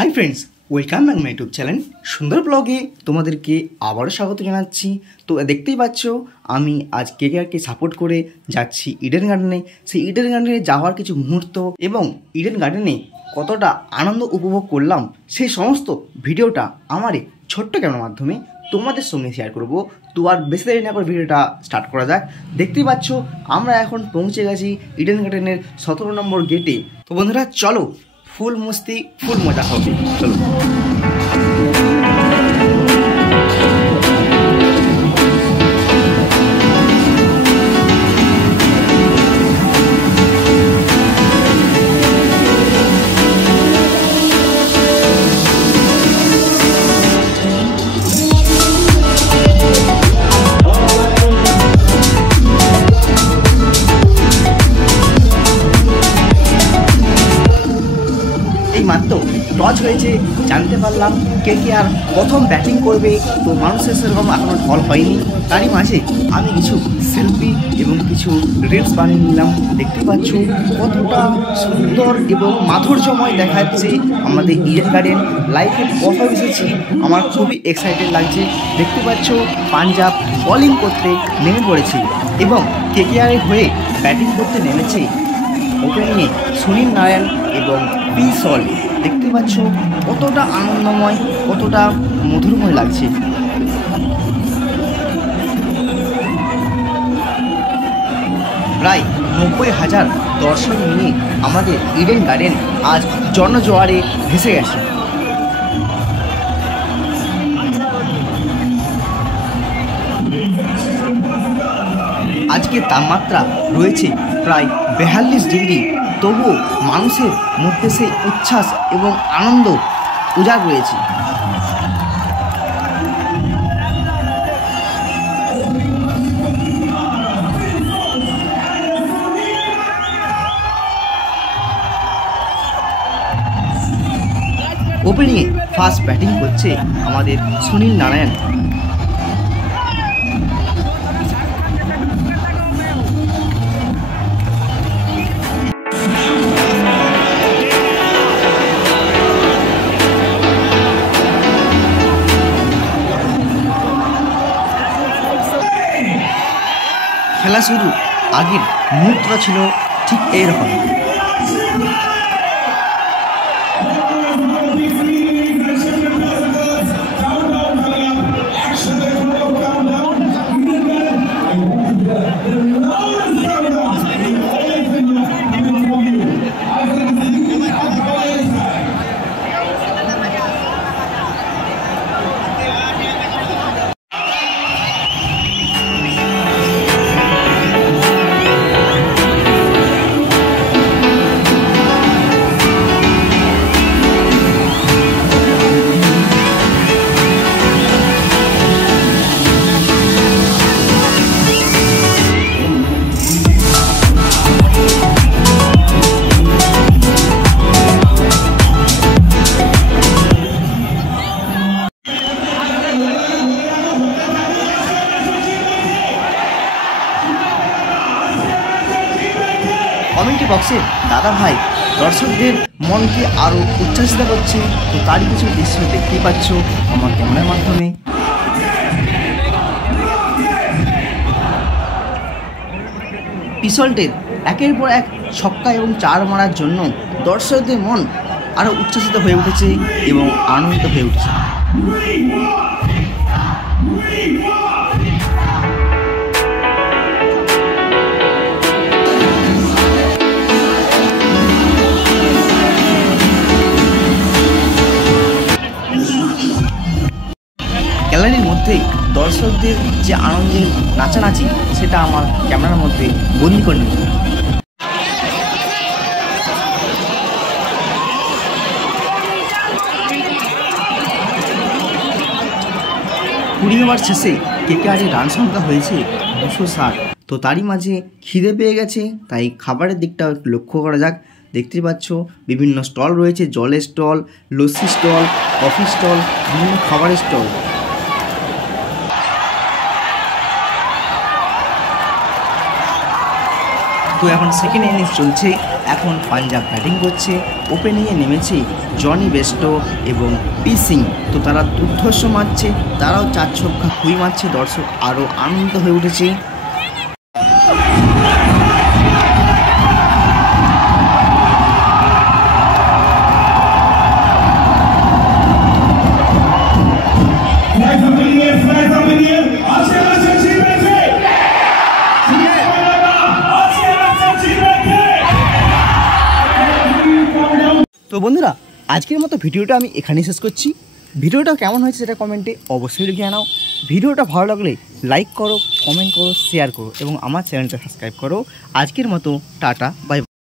Hi friends, welcome back my YouTube channel সুন্দর ব্লগে তোমাদেরকে আবারও স্বাগত জানাচ্ছি। তো দেখতেই পাচ্ছ আমি আজ কেকেআরকে সাপোর্ট করে যাচ্ছি ইডেন গার্ডেনে। সেই ইডেন গার্ডেনে যাওয়ার কিছু মুহূর্ত এবং ইডেন গার্ডেনে কতটা আনন্দ উপভোগ করলাম সেই সমস্ত ভিডিওটা আমার এই ছোট্ট ক্যামেরার মাধ্যমে তোমাদের সঙ্গে শেয়ার করব। তো আর বেশি দেরি না করে ভিডিওটা স্টার্ট করা যাক। দেখতেই পাচ্ছ আমরা এখন পৌঁছে গেছি ইডেন গার্ডেনের 17 নম্বর গেটে। তো বন্ধুরা চলো, ফুল মস্তি ফুল মজা হবে, চলো। মাত্র টস হয়েছে, জানতে পারলাম কেকেআর প্রথম ব্যাটিং করবে। তো মানুষের সেরকম এখনও ঢল হয়নি। তারই মাঝে আমি কিছু সেলফি এবং কিছু রিলস বানিয়ে নিলাম। দেখতে পাচ্ছ কতটা সুন্দর এবং মাধুর্যময় দেখাচ্ছে আমাদের ইডেন গার্ডেন। লাইফে কথা এসেছি, আমার খুবই এক্সাইটেড লাগছে। দেখতে পাচ্ছ পাঞ্জাব বোলিং করতে নেমে পড়েছে এবং কেকেআরের হয়ে ব্যাটিং করতে নেমেছে ওপেনিংয়ে সুনীল নারায়ণ এবং পি সল। দেখতে পাচ্ছ কতটা আনন্দময়, কতটা মধুরময় লাগছে। প্রায় 90,000 দর্শক নিয়ে আমাদের ইডেন গার্ডেন আজ জনজোয়ারে ভেসে গেছে। আজকে তাপমাত্রা রয়েছে প্রায় 42 ডিগ্রি, তবুও মানুষের মধ্যে সেই উচ্ছ্বাস এবং আনন্দ উজাড় রয়েছে। ওপেনিংয়ে ফার্স্ট ব্যাটিং করছে আমাদের সুনীল নারায়ণ। খেলা শুরু আগের মুহূর্তটা ছিল ঠিক এইরকম। কমেন্ট বক্সে দাদা ভাই দর্শকদের মনকে আরও উচ্ছ্বাসিত করছে। তো তারই কিছু দৃশ্য দেখতেই পাচ্ছ আমার ক্যামেরার মাধ্যমে। পিসল্টের একের পর এক ছক্কা এবং 4 মারার জন্য দর্শকদের মন আরও উচ্ছ্বাসিত হয়ে উঠেছে এবং আনন্দিত হয়ে উঠেছে। গ্যালারির মধ্যে দর্শকদের যে আনন্দের নাচানাচি সেটা আমার ক্যামেরার মধ্যে বন্দি করে নিল। 20 ওভার শেষে কেকেআরের রান সংখ্যা হয়েছে 260। তো তারই মাঝে খিদে পেয়ে গেছে, তাই খাবারের দিকটা একটু লক্ষ্য করা যাক। দেখতে পাচ্ছ বিভিন্ন স্টল রয়েছে, জলের stall, lassi stall, coffee stall, বিভিন্ন খাবারের স্টল। তো এখন সেকেন্ড ইনিংস চলছে, এখন পাঞ্জাব ব্যাটিং করছে। ওপেনিংয়ে নেমেছে জনি বেস্টো এবং পি সিং। তো তারা দুর্ধর্ষ মারছে, তারাও 4 ছক্কা খুই মারছে। দর্শক আরও আনন্দিত হয়ে উঠেছে। তো বন্ধুরা, আজকের মতো ভিডিওটা আমি এখানেই শেষ করছি। ভিডিওটা কেমন হয়েছে সেটা কমেন্টে অবশ্যই লিখে জানাও। ভিডিওটা ভালো লাগলে লাইক করো, কমেন্ট করো, শেয়ার করো এবং আমার চ্যানেলটা সাবস্ক্রাইব করো। আজকের মতো টাটা, বাই।